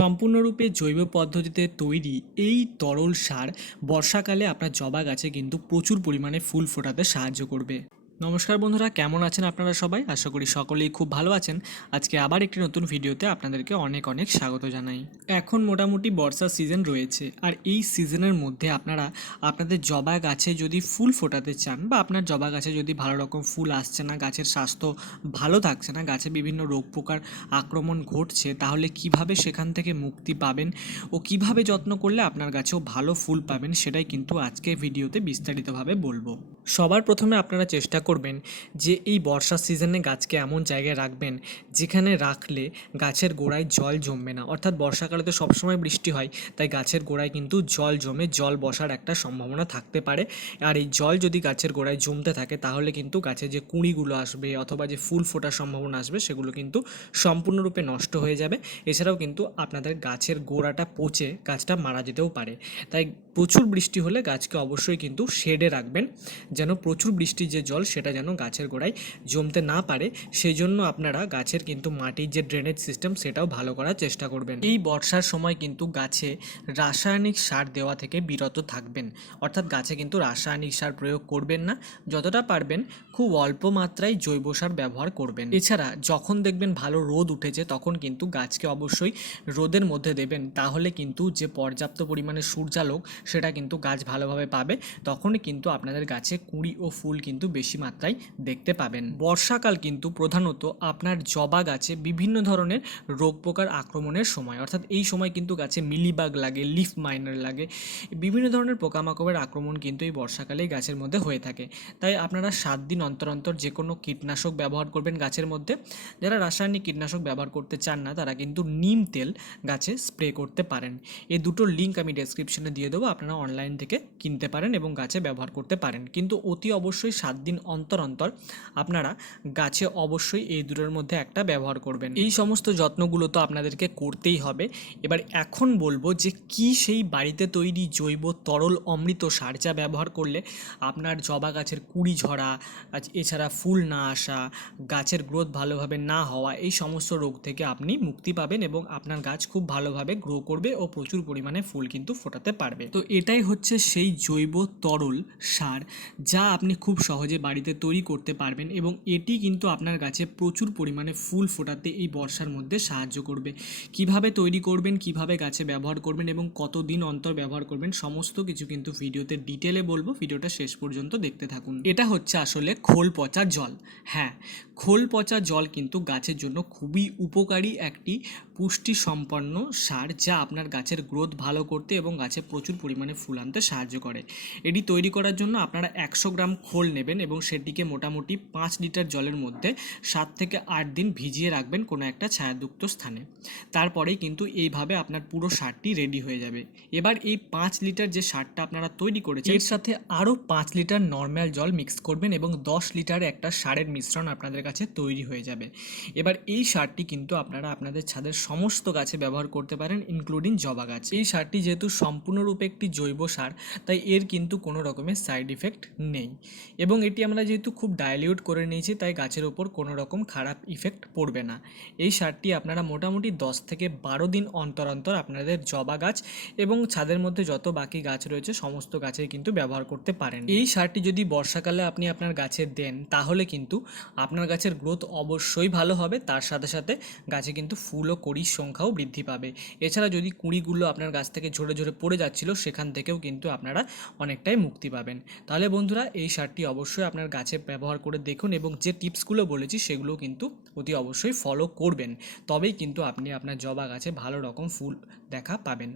সম্পূর্ণরূপে জৈব পদ্ধতিতে তৈরি এই তরল সার বর্ষাকালে আপনার জবা গাছে কিন্তু প্রচুর পরিমাণে ফুল ফোটাতে সাহায্য করবে। নমস্কার বন্ধুরা, কেমন আছেন আপনারা সবাই? আশা করি সকলেই খুব ভালো আছেন। আজকে আবার একটি নতুন ভিডিওতে আপনাদেরকে অনেক অনেক স্বাগত জানাই। এখন মোটামুটি বর্ষার সিজন রয়েছে, আর এই সিজনের মধ্যে আপনারা আপনাদের জবা গাছে যদি ফুল ফোটাতে চান বা আপনার জবা গাছে যদি ভালো রকম ফুল আসছে না, গাছের স্বাস্থ্য ভালো থাকছে না, গাছে বিভিন্ন রোগ পোকার আক্রমণ ঘটছে, তাহলে কীভাবে সেখান থেকে মুক্তি পাবেন ও কীভাবে যত্ন করলে আপনার গাছেও ভালো ফুল পাবেন, সেটাই কিন্তু আজকে ভিডিওতে বিস্তারিতভাবে বলব। সবার প্রথমে আপনারা চেষ্টা করবেন যে এই বর্ষার সিজনে গাছকে এমন জায়গায় রাখবেন যেখানে রাখলে গাছের গোড়ায় জল জমবে না। অর্থাৎ বর্ষাকালে তো সবসময় বৃষ্টি হয়, তাই গাছের গোড়ায় কিন্তু জল জমে জল বসার একটা সম্ভাবনা থাকতে পারে। আর এই জল যদি গাছের গোড়ায় জমতে থাকে, তাহলে কিন্তু গাছে যে কুঁড়িগুলো আসবে অথবা যে ফুল ফোটার সম্ভাবনা আসবে, সেগুলো কিন্তু সম্পূর্ণরূপে নষ্ট হয়ে যাবে। এছাড়াও কিন্তু আপনাদের গাছের গোড়াটা পচে গাছটা মারা যেতেও পারে। তাই প্রচুর বৃষ্টি হলে গাছকে অবশ্যই কিন্তু শেডে রাখবেন, যেন প্রচুর বৃষ্টির যে জল সেটা যেন গাছের গোড়ায় জমতে না পারে। সেই জন্য আপনারা গাছের কিন্তু মাটির যে ড্রেনেজ সিস্টেম সেটাও ভালো করার চেষ্টা করবেন। এই বর্ষার সময় কিন্তু গাছে রাসায়নিক সার দেওয়া থেকে বিরত থাকবেন। অর্থাৎ গাছে কিন্তু রাসায়নিক সার প্রয়োগ করবেন না, যতটা পারবেন খুব অল্প মাত্রায় জৈব সার ব্যবহার করবেন। এছাড়া যখন দেখবেন ভালো রোদ উঠেছে, তখন কিন্তু গাছকে অবশ্যই রোদের মধ্যে দেবেন। তাহলে কিন্তু যে পর্যাপ্ত পরিমাণে সূর্যালোক সেটা কিন্তু গাছ ভালোভাবে পাবে, তখনই কিন্তু আপনাদের গাছে কুঁড়ি ও ফুল কিন্তু বেশি মাত্রায় দেখতে পাবেন। বর্ষাকাল কিন্তু প্রধানত আপনার জবা গাছে বিভিন্ন ধরনের রোগ পোকার আক্রমণের সময়, অর্থাৎ এই সময় কিন্তু গাছে মিলিবাগ লাগে, লিফ মাইনার লাগে, বিভিন্ন ধরনের পোকামাকড়ের আক্রমণ কিন্তু এই বর্ষাকালেই গাছের মধ্যে হয়ে থাকে। তাই আপনারা সাত দিন অন্তর অন্তর যে কোনো কীটনাশক ব্যবহার করবেন গাছের মধ্যে। যারা রাসায়নিক কীটনাশক ব্যবহার করতে চান না, তারা কিন্তু নিম তেল গাছে স্প্রে করতে পারেন। এই দুটো লিঙ্ক আমি ডেসক্রিপশনে দিয়ে দেবো। আপনারা অনলাইন থেকে কিনতে পারেন এবং গাছে ব্যবহার করতে পারেন। কিন্তু অতি অবশ্যই সাত দিন অন্তর অন্তর আপনারা গাছে অবশ্যই এই দুটোর মধ্যে একটা ব্যবহার করবেন। এই সমস্ত যত্নগুলো তো আপনাদেরকে করতেই হবে। এবার এখন বলব যে কি সেই বাড়িতে তৈরি জৈব তরল অমৃত সার যা ব্যবহার করলে আপনার জবা গাছের কুড়ি ঝরা এছাড়া ফুল না আসা, গাছের গ্রোথ ভালোভাবে না হওয়া, এই সমস্ত রোগ থেকে আপনি মুক্তি পাবেন এবং আপনার গাছ খুব ভালোভাবে গ্রো করবে ও প্রচুর পরিমাণে ফুল কিন্তু ফোটাতে পারবে। তো এটাই হচ্ছে সেই জৈব তরল সার যা আপনি খুব সহজে বাড়িতে তৈরি করতে পারবেন এবং এটি কিন্তু আপনার গাছে প্রচুর পরিমাণে ফুল ফোটাতে এই বর্ষার মধ্যে সাহায্য করবে। কীভাবে তৈরি করবেন, কীভাবে গাছে ব্যবহার করবেন এবং কতদিন অন্তর ব্যবহার করবেন সমস্ত কিছু কিন্তু ভিডিওতে ডিটেলে বলব। ভিডিওটা শেষ পর্যন্ত দেখতে থাকুন। এটা হচ্ছে আসলে খোল পচা জল। হ্যাঁ খোল পচা জল কিন্তু গাছের জন্য খুবই উপকারী একটি পুষ্টি সম্পন্ন সার যা আপনার গাছের গ্রোথ ভালো করতে এবং গাছে প্রচুর পরিমাণে ফুল আনতে সাহায্য করে। এটি তৈরি করার জন্য আপনারা একশো গ্রাম খোল নেবেন এবং সেটিকে মোটামুটি পাঁচ লিটার জলের মধ্যে সাত থেকে আট দিন ভিজিয়ে রাখবেন কোনো একটা ছায়াযুক্ত স্থানে। তারপরেই কিন্তু এইভাবে আপনার পুরো সারটি রেডি হয়ে যাবে। এবার এই পাঁচ লিটার যে সারটা আপনারা তৈরি করেছেন, এর সাথে আরও পাঁচ লিটার নর্মাল জল মিক্স করবেন এবং দশ লিটার একটা সারের মিশ্রণ আপনাদের কাছে তৈরি হয়ে যাবে। এবার এই সারটি কিন্তু আপনারা আপনাদের ছাদের সমস্ত গাছে ব্যবহার করতে পারেন ইনক্লুডিং জবা গাছ। এই সারটি যেহেতু সম্পূর্ণরূপে একটি জৈব সার, তাই এর কিন্তু কোনো রকমের সাইড ইফেক্ট নেই। এবং এটি আমরা যেহেতু খুব ডাইলিউট করে নিয়েছি, তাই গাছের ওপর কোনো রকম খারাপ ইফেক্ট পড়বে না। এই সারটি আপনারা মোটামুটি দশ থেকে বারো দিন অন্তর অন্তর আপনাদের জবা গাছ এবং ছাদের মধ্যে যত বাকি গাছ রয়েছে, সমস্ত গাছে কিন্তু ব্যবহার করতে পারেন। এই সারটি যদি বর্ষাকালে আপনি আপনার গাছে দেন, তাহলে কিন্তু আপনার গাছের গ্রোথ অবশ্যই ভালো হবে, তার সাথে সাথে গাছে কিন্তু ফুল ও কড়ির সংখ্যাও বৃদ্ধি পাবে। এছাড়া যদি কুঁড়িগুলো আপনার গাছ থেকে ঝরে ঝরে পড়ে যাচ্ছিল, সেখান থেকেও কিন্তু আপনারা অনেকটাই মুক্তি পাবেন। তাহলে বন্ধুরা, এই সারটি অবশ্যই আপনার গাছে ব্যবহার করে দেখুন এবং যে টিপসগুলো বলেছি সেগুলো কিন্তু অতি অবশ্যই ফলো করবেন। তবেই কিন্তু আপনি আপনার জবা গাছে ভালো রকম ফুল দেখা পাবেন।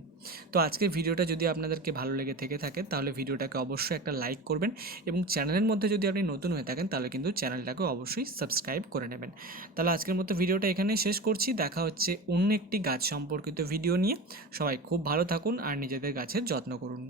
তো আজকের ভিডিওটা যদি আপনাদেরকে ভালো লেগে থেকে থাকে, তাহলে ভিডিওটাকে অবশ্যই একটা লাইক করবেন এবং চ্যানেলের মধ্যে যদি আপনি নতুন হয়ে থাকেন, তাহলে কিন্তু চ্যানেলটাকে অবশ্যই সাবস্ক্রাইব করে নেবেন। তাহলে আজকের মতো ভিডিওটা এখানেই শেষ করছি। দেখা হচ্ছে অন্য একটি গাছ সম্পর্কিত ভিডিও নিয়ে। সবাই খুব ভালো থাকুন আর নিজেদের গাছের যত্ন করুন।